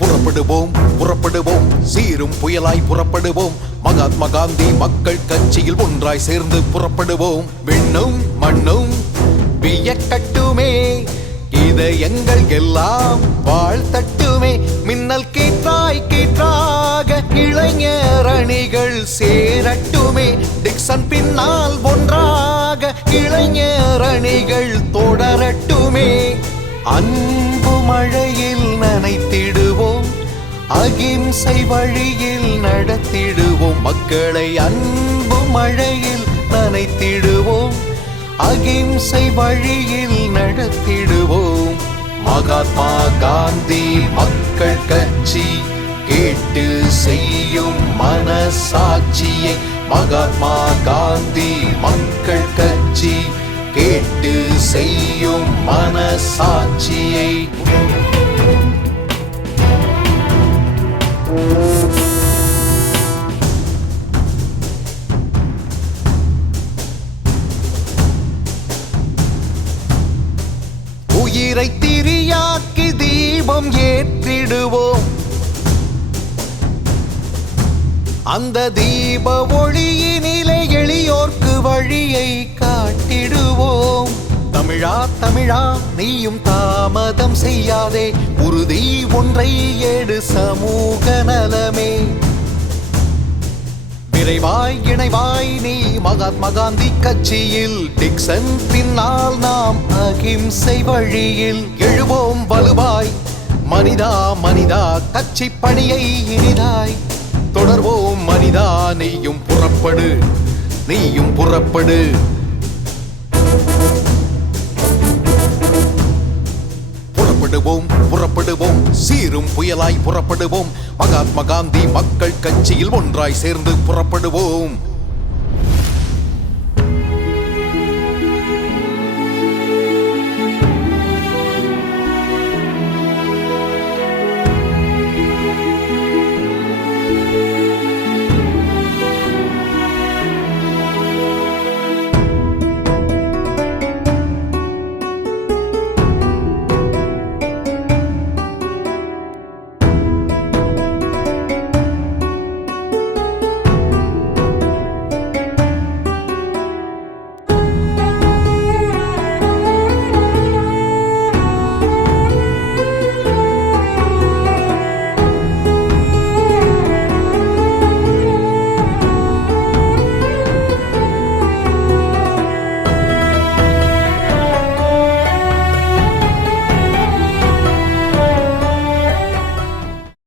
புறப்படுவோம் புறப்படுவோம் சீரும் புயலாய் புறப்படுவோம் மகாத்மா காந்தி மக்கள் கட்சியில் ஒன்றாய் சேர்ந்து புறப்படுவோம். விண்ணும் மண்ணும் வியக்கட்டுமே இதயங்கள் எல்லாம் வாழ்த்தட்டுமே. மின்னல் கீற்றாய் கீற்றாக இளைஞர் அணிகள் சேரட்டுமே. டிக்சன் பின்னால் ஒன்றாக இளைஞர் அணிகள் தொடரட்டுமே. அன்பு மழையில் நனைத்திடுவோம் அகிம்சை வழியில் நடத்திடுவோம். மக்களை அன்பு மழையில் நனைத்திடுவோம் அகிம்சை வழியில் நடத்திடுவோம். மகாத்மா காந்தி மக்கள் கட்சி கேட்டு செய்யும் மனசாட்சியை. மகாத்மா காந்தி மக்கள் கட்சி கேட்டு செய்யும் மனசாட்சியை. உயிரை திரியாக்கி தீபம் ஏற்றிடுவோம். அந்த தீப ஒளியினிலே எளியோர்க்கு வழியை காட்டிடுவோம். தமிழா தமிழா நீயும் தாமதம் செய்யாதே, உறுதி ஒன்றை ஏடு சமூக நலமே. விரைவாய் இணைவாய் நீ மகாத்மா காந்தி கட்சியில். டிக்சன் பின்னால் நாம் அகிம்சை வழியில் எழுவோம் வலுவாய். மனிதா மனிதா கட்சி பணியை இனிதாய் தொடர்வோம். மனிதா நீயும் புறப்படு நீயும் புறப்படு. புறப்படுவோம் புறப்படுவோம் சீரும் புயலாய் புறப்படுவோம். மகாத்மா காந்தி மக்கள் கட்சியில் ஒன்றாய் சேர்ந்து புறப்படுவோம்.